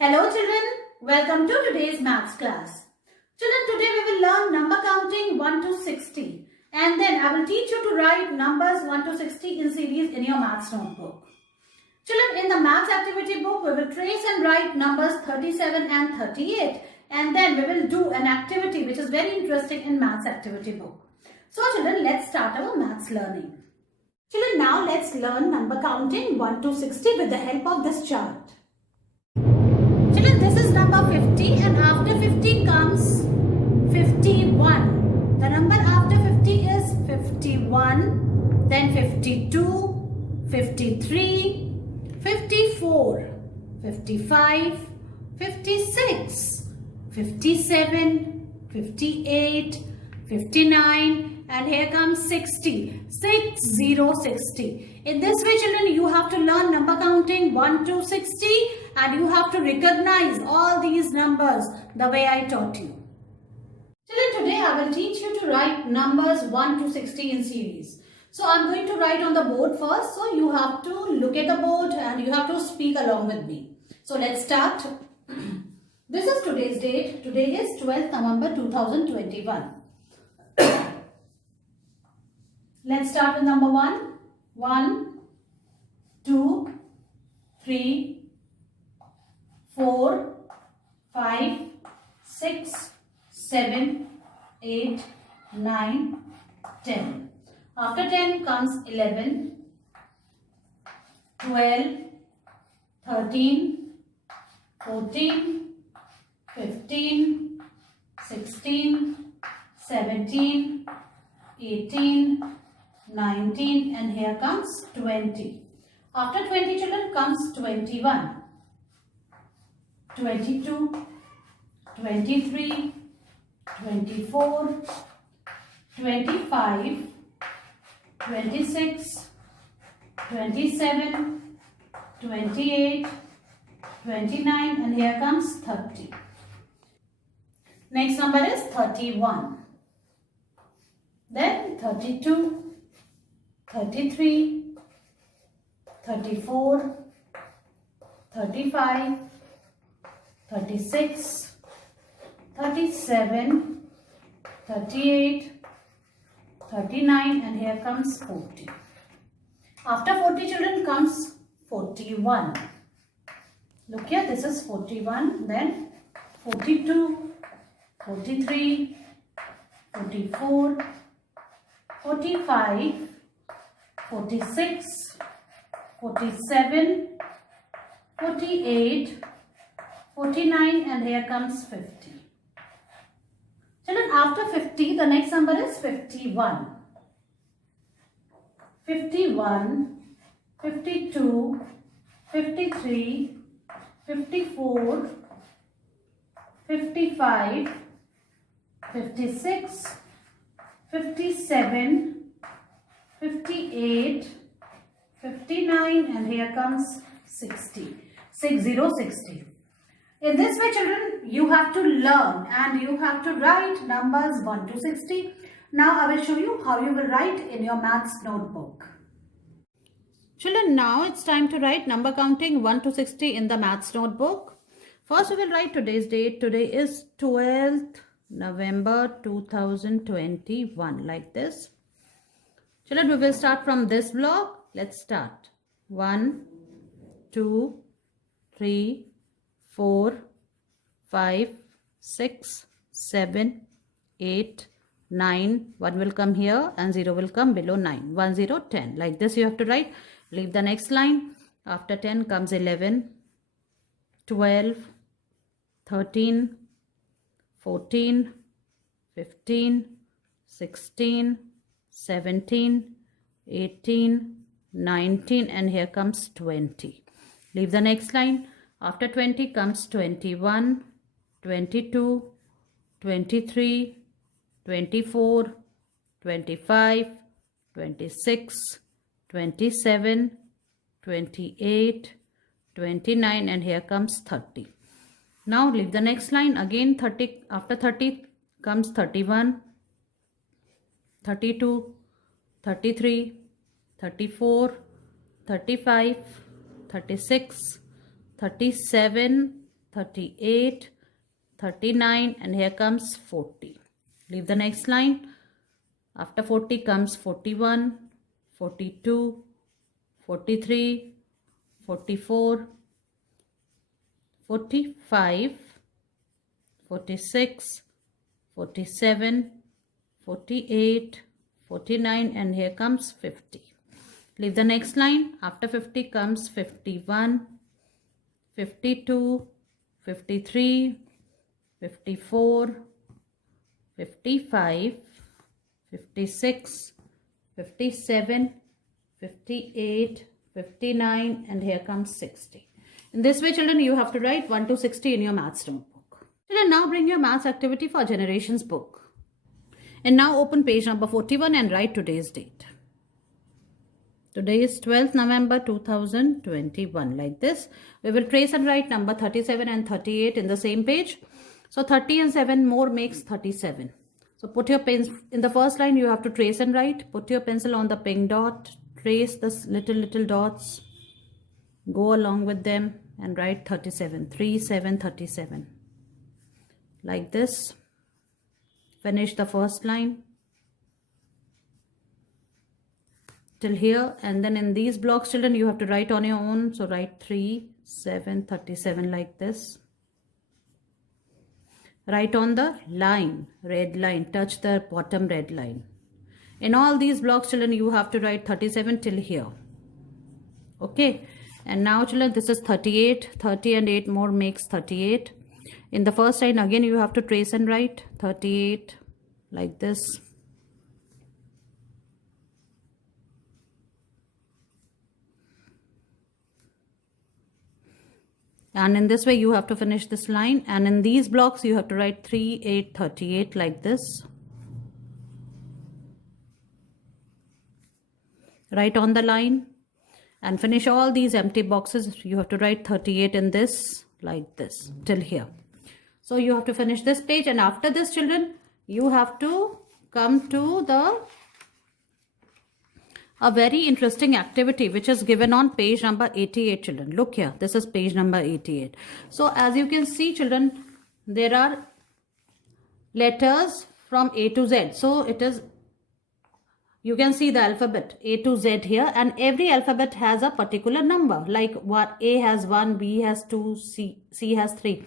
Hello children, welcome to today's maths class. Children, today we will learn number counting 1 to 60 and then I will teach you to write numbers 1 to 60 in series in your maths notebook. Children, in the maths activity book we will trace and write numbers 37 and 38 and then we will do an activity which is very interesting in maths activity book. So children, let's start our maths learning. Children, now let's learn number counting 1 to 60 with the help of this chart. Children, this is number 50 and after 50 comes 51. The number after 50 is 51, then 52, 53, 54, 55, 56, 57, 58, 59 and here comes 60. 60. In this way children, you have to learn number counting 1 to 60 and you have to recognize all these numbers the way I taught you. Children, today I will teach you to write numbers 1 to 60 in series. So I am going to write on the board first. So you have to look at the board and you have to speak along with me. So let's start. This is today's date. Today is 12th November 2021. Let's start with number 1. 1, 2, 3, 4, 5, 6, 7, 8, 9, 10. After 10 comes 11, 12, 13, 14, 15, 16, 17, 18, 19 and here comes 20. After 20 children comes 21, 22, 23, 24, 25, 26, 27, 28, 29 and here comes 30. Next number is 31. Then 32, 33, 34, 35, 36, 37, 38, 39 and here comes 40. After 40 children comes 41. Look here, this is 41, then 42, 43, 44, 45, 46, 47, 48, 49 and here comes 50. Children, after 50 the next number is 51. 51, 52, 53, 54, 55, 56, 57, 58, 59 and here comes 60. 60. In this way children, you have to learn and you have to write numbers 1 to 60. Now I will show you how you will write in your maths notebook. Children, now it's time to write number counting 1 to 60 in the maths notebook. First we will write today's date. Today is 12th November 2021 like this. Children, we will start from this block. Let's start. 1, 2, 3, 4, 5, 6, 7, 8, 9. 1 will come here and 0 will come below 9. 1, 0, 10. Like this you have to write. Leave the next line. After 10 comes 11, 12, 13, 14, 15, 16, 17, 18, 19 and here comes 20. Leave the next line. After 20 comes 21, 22, 23, 24, 25, 26, 27, 28, 29 and here comes 30. Now leave the next line. Again 30. After 30 comes 31, 32, 33, 34, 35, 36, 37, 38, 39, and here comes 40. Leave the next line. After 40 comes 41, 42, 43, 44, 45, 46, 47, 48, 49, and here comes 50. Leave the next line. After 50 comes 51, 52, 53, 54, 55, 56, 57, 58, 59, and here comes 60. In this way, children, you have to write 1 to 60 in your maths notebook. Children, now bring your maths activity for generations book. And now open page number 41 and write today's date. Today is 12th November 2021. Like this, we will trace and write number 37 and 38 in the same page. So 30 and 7 more makes 37. So put your pens in the first line. You have to trace and write. Put your pencil on the pink dot. Trace the little dots. Go along with them and write 37. 3, 7, 37. Like this. Finish the first line till here, and then in these blocks, children, you have to write on your own. So write 3, 7, 37 like this. Write on the line, red line, touch the bottom red line. In all these blocks, children, you have to write 37 till here. Okay. And now, children, this is 38. 30 and 8 more makes 38. In the first line, again, you have to trace and write 38 like this. And in this way, you have to finish this line. And in these blocks, you have to write 3, 8, 38 like this. Write on the line. And finish all these empty boxes. You have to write 38 in this, like this, till here. So you have to finish this page. And after this, children, you have to come to a very interesting activity which is given on page number 88, children. Look here, this is page number 88. So as you can see, children, there are letters from A to Z. So it is, you can see the alphabet A to Z here, and every alphabet has a particular number, like what A has 1, B has 2, C has 3.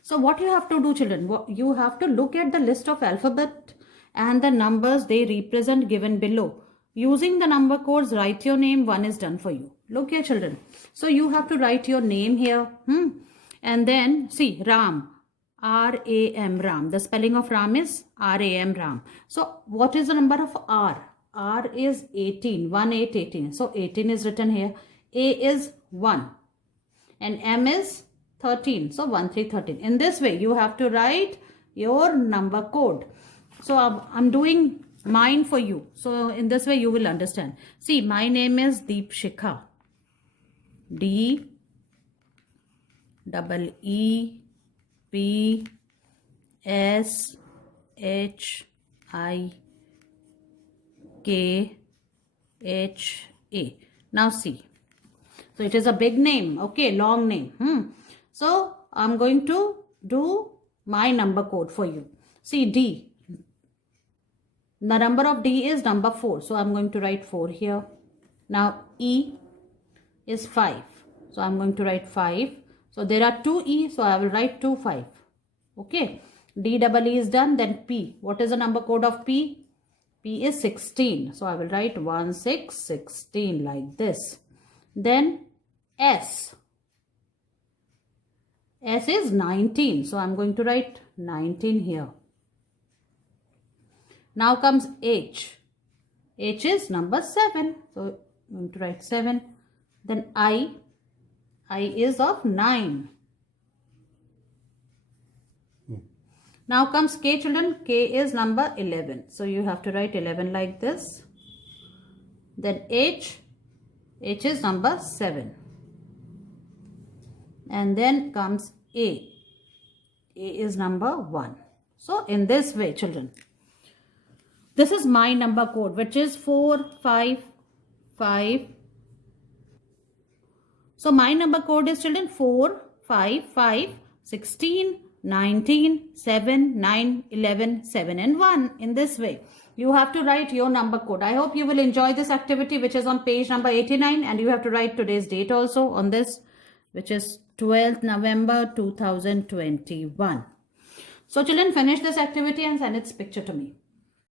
So what you have to do, children, you have to look at the list of alphabet and the numbers they represent given below. Using the number codes, write your name. One is done for you. Look here, children. So you have to write your name here. And then see Ram. R-A-M, Ram. The spelling of Ram is R-A-M, Ram. So what is the number of R? R is 18. 1, 8, 18. So 18 is written here. A is 1. And M is 13. So 1, 3, 13. In this way, you have to write your number code. So I'm doing mine for you. So in this way, you will understand. See, my name is Deepshikha. D-E-E-P-S-H-I-K-H-A. Now see. So it is a big name. Okay, long name. So I'm going to do my number code for you. See, D. The number of D is number 4. So I'm going to write 4 here. Now E is 5. So I'm going to write 5. So there are 2 E. So I will write 2, 5. Okay. D double E is done. Then P. What is the number code of P? P is 16. So I will write 1, 6, 16 like this. Then S. S is 19. So I'm going to write 19 here. Now comes H. H is number 7. So I'm going to write 7. Then I. I is of 9. Now comes K, children. K is number 11. So you have to write 11 like this. Then H. H is number 7. And then comes A. A is number 1. So in this way, children, this is my number code, which is 4, 5, 5. So my number code is, children, 4, 5, 5, 16, 19, 7, 9, 11, 7 and 1. In this way, you have to write your number code. I hope you will enjoy this activity, which is on page number 89, and you have to write today's date also on this, which is 12th November 2021. So children, finish this activity and send its picture to me.